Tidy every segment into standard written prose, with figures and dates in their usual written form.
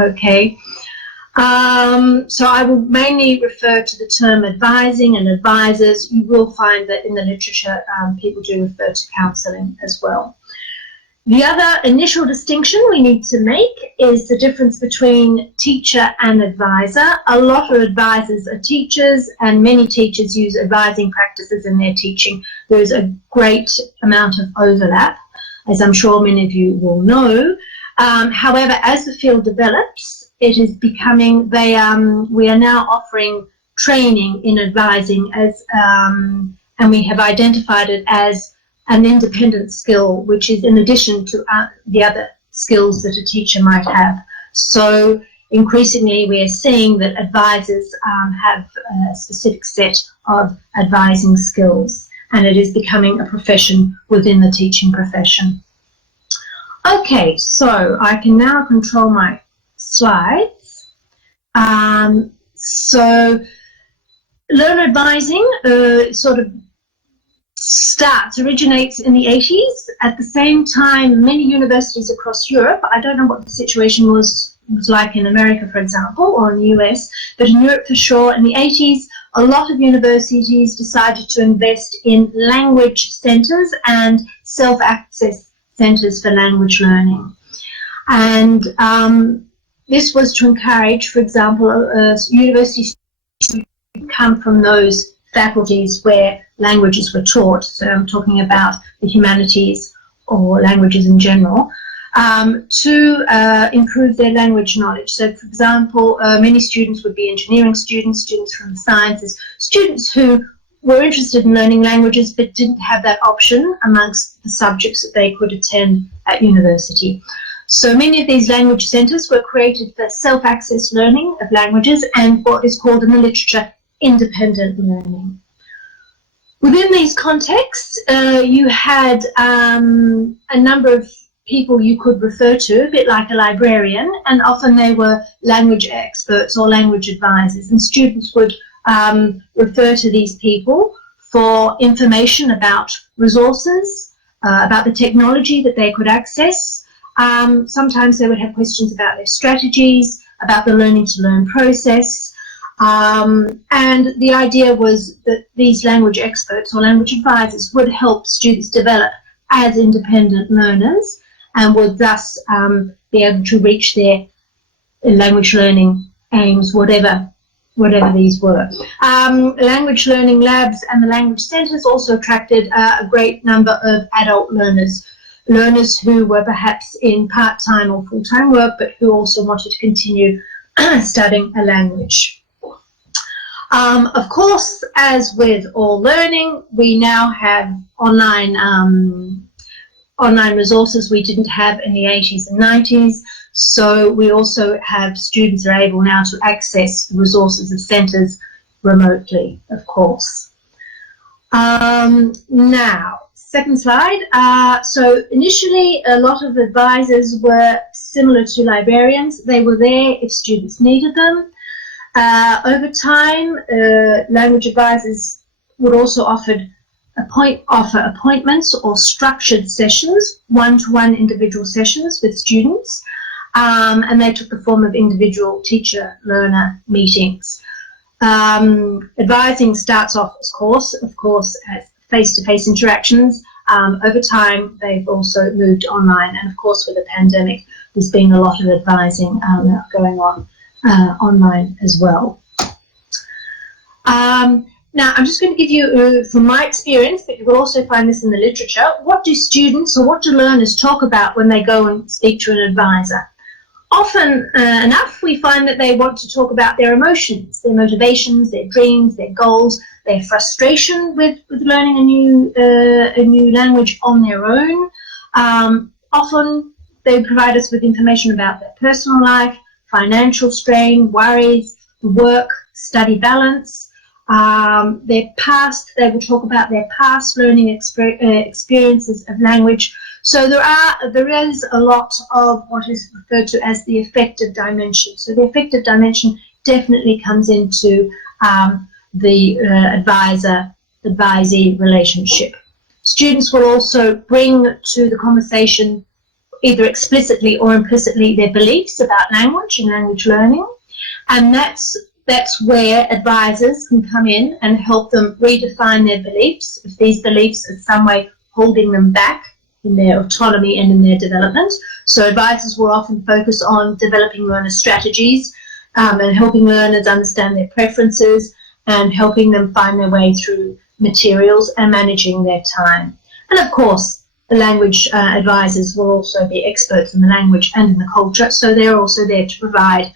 okay? So I will mainly refer to the term advising and advisors. You will find that in the literature people do refer to counselling as well. The other initial distinction we need to make is the difference between teacher and advisor. A lot of advisors are teachers, and many teachers use advising practices in their teaching. There is a great amount of overlap, as I'm sure many of you will know. However, as the field develops, it is becoming, we are now offering training in advising as, and we have identified it as an independent skill, which is in addition to the other skills that a teacher might have. So increasingly we are seeing that advisors have a specific set of advising skills, and it is becoming a profession within the teaching profession. Okay, so I can now control my slides. So learner advising sort of originates in the 80s. At the same time, many universities across Europe, I don't know what the situation was like in America, for example, or in the US, but in Europe for sure, in the 80s, a lot of universities decided to invest in language centres and self-access centres for language learning. And this was to encourage, for example, universities to come from those faculties where languages were taught, so I'm talking about the humanities or languages in general, to improve their language knowledge. So, for example, many students would be engineering students, students from the sciences, students who were interested in learning languages but didn't have that option amongst the subjects that they could attend at university. So many of these language centres were created for self-access learning of languages and what is called in the literature independent learning. Within these contexts, you had a number of people you could refer to, a bit like a librarian, and often they were language experts or language advisors, and students would refer to these people for information about resources, about the technology that they could access. Sometimes they would have questions about their strategies, about the learning to learn process. And the idea was that these language experts or language advisors would help students develop as independent learners and would thus be able to reach their language learning aims, whatever these were. Language learning labs and the language centres also attracted a great number of adult learners who were perhaps in part-time or full-time work, but who also wanted to continue studying a language. Of course, as with all learning, we now have online resources we didn't have in the 80s and 90s. So we also have students are able now to access the resources of centres remotely, of course. Now, second slide. So initially, a lot of advisors were similar to librarians. They were there if students needed them. Over time, language advisors would also offer appointments or structured sessions, one-to-one individual sessions with students, and they took the form of individual teacher-learner meetings. Advising starts off, of course, as face-to-face interactions. Over time, they've also moved online, and of course, with the pandemic, there's been a lot of advising going on online as well. Now, I'm just going to give you, from my experience, but you will also find this in the literature, what do students or what do learners talk about when they go and speak to an advisor? Often enough, we find that they want to talk about their emotions, their motivations, their dreams, their goals, their frustration with learning a new language on their own. Often, they provide us with information about their personal life, financial strain, worries, work, study balance, their past. They will talk about their past learning experiences of language. So there is a lot of what is referred to as the affective dimension. So the affective dimension definitely comes into the advisor-advisee relationship. Students will also bring to the conversation either explicitly or implicitly their beliefs about language and language learning. And that's where advisors can come in and help them redefine their beliefs, if these beliefs are some way holding them back in their autonomy and in their development. So advisors will often focus on developing learner strategies and helping learners understand their preferences and helping them find their way through materials and managing their time. And of course, the language advisors will also be experts in the language and in the culture, so they're also there to provide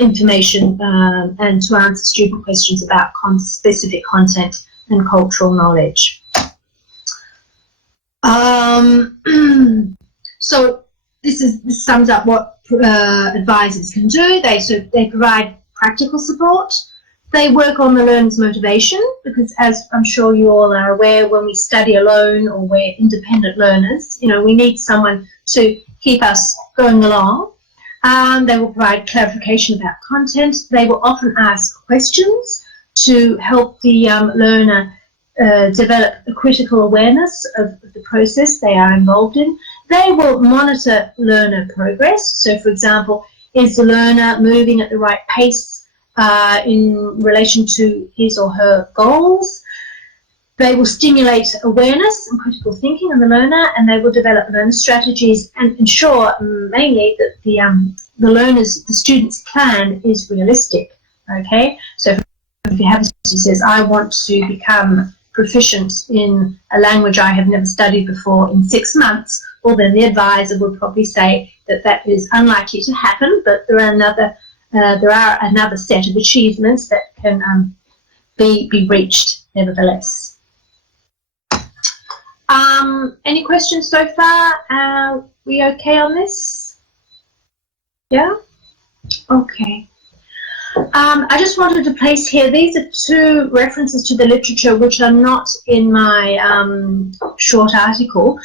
information and to answer student questions about specific content and cultural knowledge. So this sums up what advisors can do. They provide practical support. They work on the learner's motivation, because as I'm sure you all are aware, when we study alone or we're independent learners, we need someone to keep us going along. They will provide clarification about content. They will often ask questions to help the learner develop a critical awareness of the process they are involved in. They will monitor learner progress. So, for example, is the learner moving at the right pace in relation to his or her goals? They will stimulate awareness and critical thinking in the learner, and they will develop learner strategies and ensure mainly that the student's plan is realistic. Okay, so if you have a student who says, I want to become proficient in a language I have never studied before in 6 months, well then the advisor would probably say that is unlikely to happen, but there are another set of achievements that can be reached nevertheless. Any questions so far? We okay on this? Yeah? Okay. I just wanted to place here, these are 2 references to the literature which are not in my short article.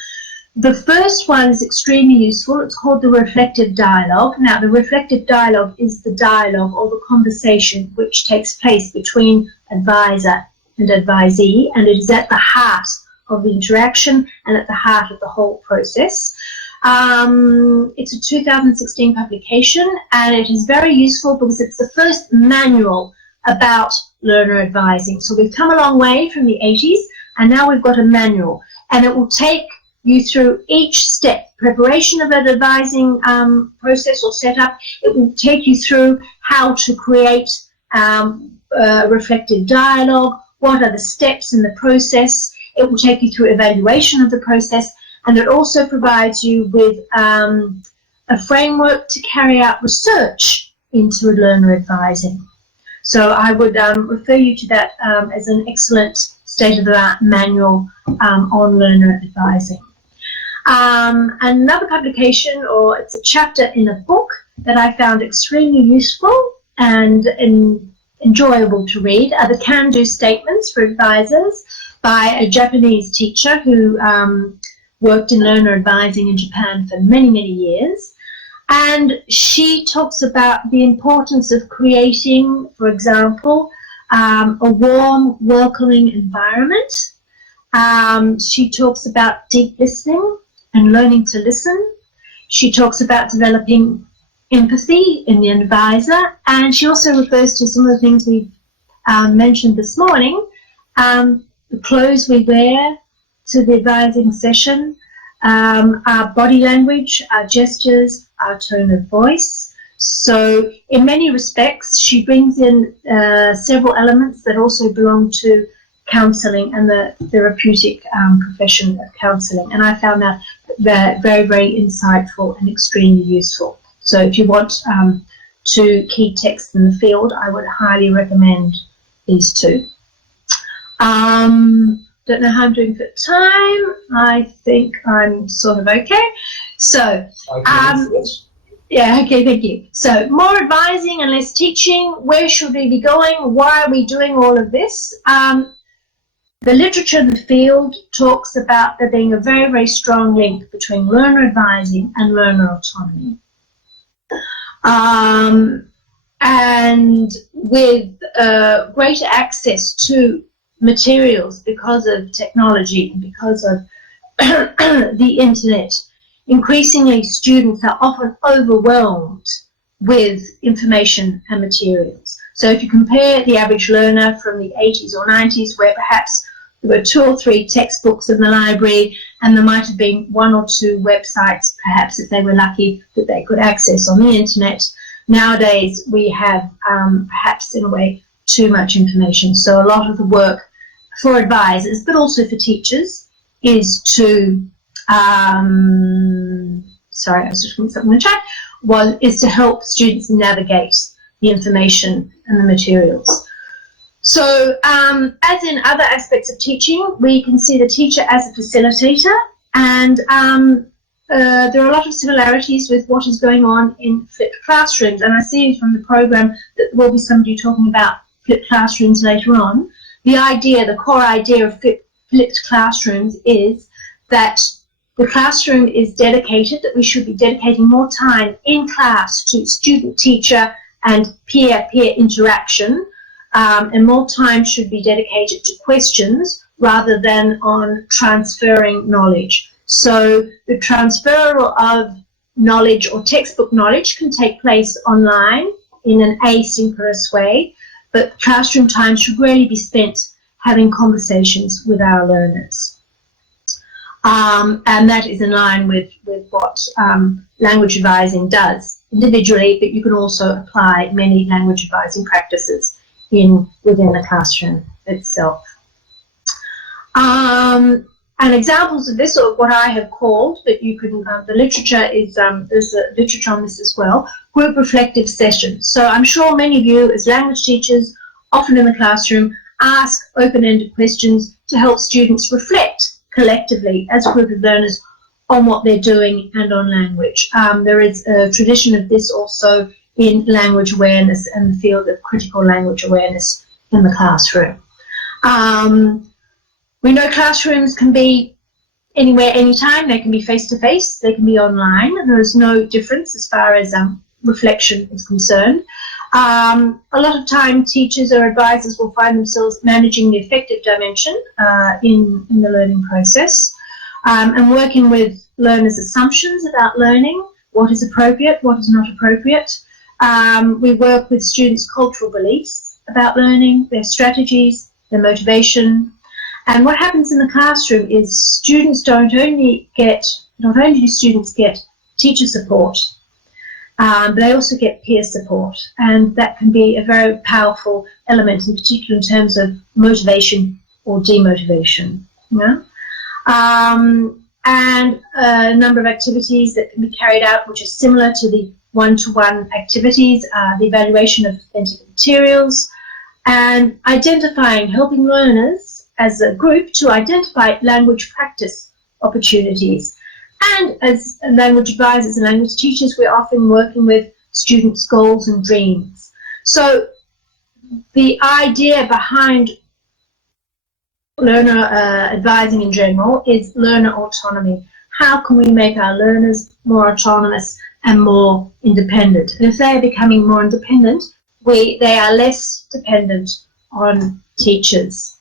The first one is extremely useful. It's called the reflective dialogue. Now, the reflective dialogue is the dialogue or the conversation which takes place between advisor and advisee, and it is at the heart of the interaction and at the heart of the whole process. It's a 2016 publication, and it is very useful because it's the first manual about learner advising. So we've come a long way from the 80s, and now we've got a manual, and it will take you through each step, preparation of an advising process or setup. It will take you through how to create reflective dialogue, what are the steps in the process. It will take you through evaluation of the process, and it also provides you with a framework to carry out research into learner advising. So I would refer you to that as an excellent state-of-the-art manual on learner advising. Another publication, or it's a chapter in a book that I found extremely useful and enjoyable to read, are the can-do statements for advisors by a Japanese teacher who worked in learner advising in Japan for many, many years. And she talks about the importance of creating, for example, a warm, welcoming environment. She talks about deep listening and learning to listen. She talks about developing empathy in the advisor, and she also refers to some of the things we've mentioned this morning, the clothes we wear to the advising session, our body language, our gestures, our tone of voice. So in many respects, she brings in several elements that also belong to counselling and the therapeutic profession of counselling. And I found that very, very insightful and extremely useful. So if you want to key text in the field, I would highly recommend these 2. Don't know how I'm doing for time. I think I'm sort of okay. So, yeah, okay, thank you. So, more advising and less teaching. Where should we be going? Why are we doing all of this? The literature in the field talks about there being a very, very strong link between learner advising and learner autonomy. And with greater access to materials because of technology and because of the internet, increasingly students are often overwhelmed with information and materials. So if you compare the average learner from the 80s or 90s, where perhaps there were 2 or 3 textbooks in the library and there might have been 1 or 2 websites, perhaps if they were lucky, that they could access on the internet. Nowadays we have perhaps in a way too much information. So a lot of the work for advisors, but also for teachers, is to sorry, I was just putting something in the chat, is to help students navigate the information and the materials. So as in other aspects of teaching, we can see the teacher as a facilitator, and there are a lot of similarities with what is going on in flipped classrooms, and I see from the program that there will be somebody talking about flipped classrooms later on. The core idea of flipped classrooms is that the classroom is dedicated, that we should be dedicating more time in class to student-teacher and peer-peer interaction, and more time should be dedicated to questions rather than on transferring knowledge. So the transfer of knowledge or textbook knowledge can take place online in an asynchronous way, but classroom time should really be spent having conversations with our learners. And that is in line with what language advising does individually, but you can also apply many language advising practices within the classroom itself. And examples of this, or what I have called, that you can, the literature is, there's a literature on this as well, group reflective sessions. So I'm sure many of you as language teachers, often in the classroom, ask open-ended questions to help students reflect collectively as a group of learners on what they're doing and on language. There is a tradition of this also in language awareness and the field of critical language awareness in the classroom. We know classrooms can be anywhere, anytime. They can be face-to-face, they can be online, and there is no difference as far as reflection is concerned. A lot of time teachers or advisors will find themselves managing the affective dimension in the learning process, and working with learners' assumptions about learning, what is appropriate, what is not appropriate. We work with students' cultural beliefs about learning, their strategies, their motivation. And what happens in the classroom is students not only do students get teacher support, but they also get peer support, and that can be a very powerful element, in particular in terms of motivation or demotivation. Yeah? And a number of activities that can be carried out which are similar to the one-to-one activities, the evaluation of authentic materials, and helping learners as a group to identify language practice opportunities. And as language advisors and language teachers, we're often working with students' goals and dreams. So the idea behind learner advising in general is learner autonomy. How can we make our learners more autonomous and more independent? And if they are becoming more independent, they are less dependent on teachers.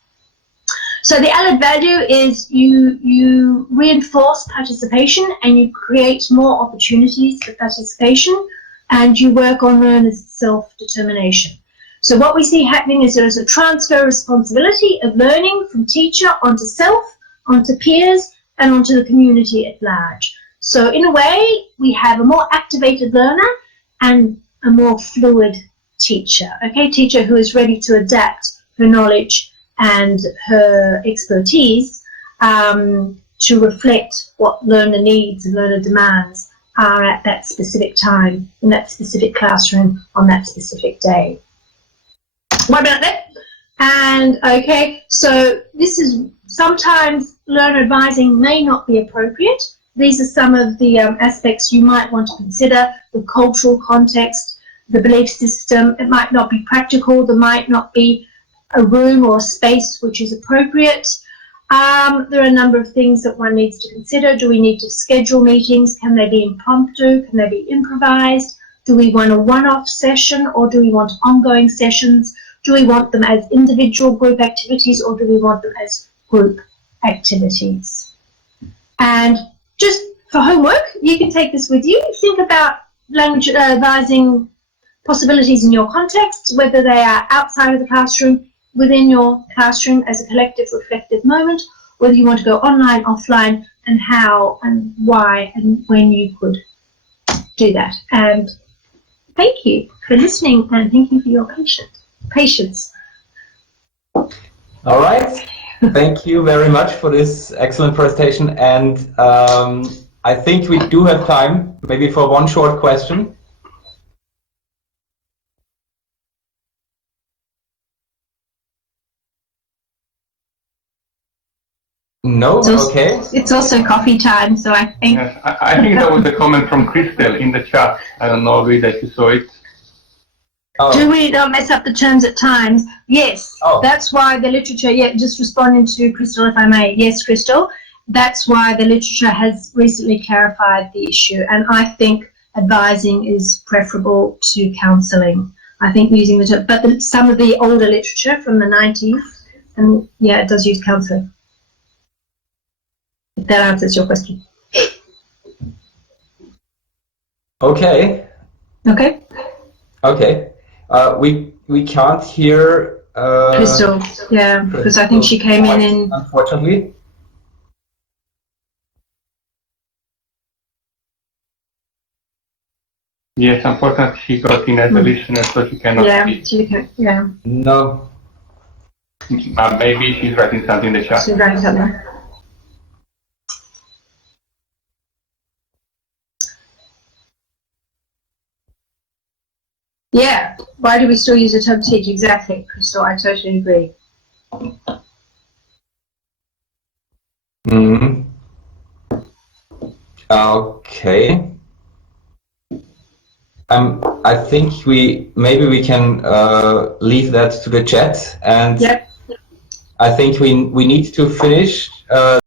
So the added value is you reinforce participation and you create more opportunities for participation, and you work on learners' self-determination. So what we see happening is there is a transfer responsibility of learning from teacher onto self, onto peers, and onto the community at large. So in a way, we have a more activated learner and a more fluid teacher, teacher who is ready to adapt her knowledge and her expertise to reflect what learner needs and learner demands are at that specific time, in that specific classroom, on that specific day. What about that? And so this is sometimes learner advising may not be appropriate. These are some of the aspects you might want to consider: the cultural context, the belief system. It might not be practical. There might not be a room or a space which is appropriate. There are a number of things that one needs to consider. Do we need to schedule meetings? Can they be impromptu? Can they be improvised? Do we want a one-off session, or do we want ongoing sessions? Do we want them as individual group activities, or do we want them as group activities? And just for homework, you can take this with you. Think about language advising possibilities in your context, whether they are outside of the classroom, within your classroom as a collective reflective moment, whether you want to go online, offline, and how and why and when you could do that. And thank you for listening, and thank you for your patience. All right. Thank you very much for this excellent presentation. And I think we do have time maybe for one short question. No? Okay. It's also coffee time, so I think... Yes, I think that was a comment from Crystal in the chat. I don't know if you saw it. Oh. Do we not mess up the terms at times? Yes. Oh. That's why the literature, just responding to Crystal, if I may. Yes, Crystal. That's why the literature has recently clarified the issue. And I think advising is preferable to counselling. I think using the term, but some of the older literature from the 90s, and it does use counselling. If that answers your question. Okay. Okay. Okay. We can't hear Crystal, because I think she came in unfortunately. Yes, unfortunately she got in as a listener, so she cannot speak. She can, No. Maybe she's writing something in the chat. She's writing something. Yeah, why do we still use the term teach? Exactly, Crystal, I totally agree. Mm-hmm. Okay. I think maybe we can leave that to the chat, and I think we need to finish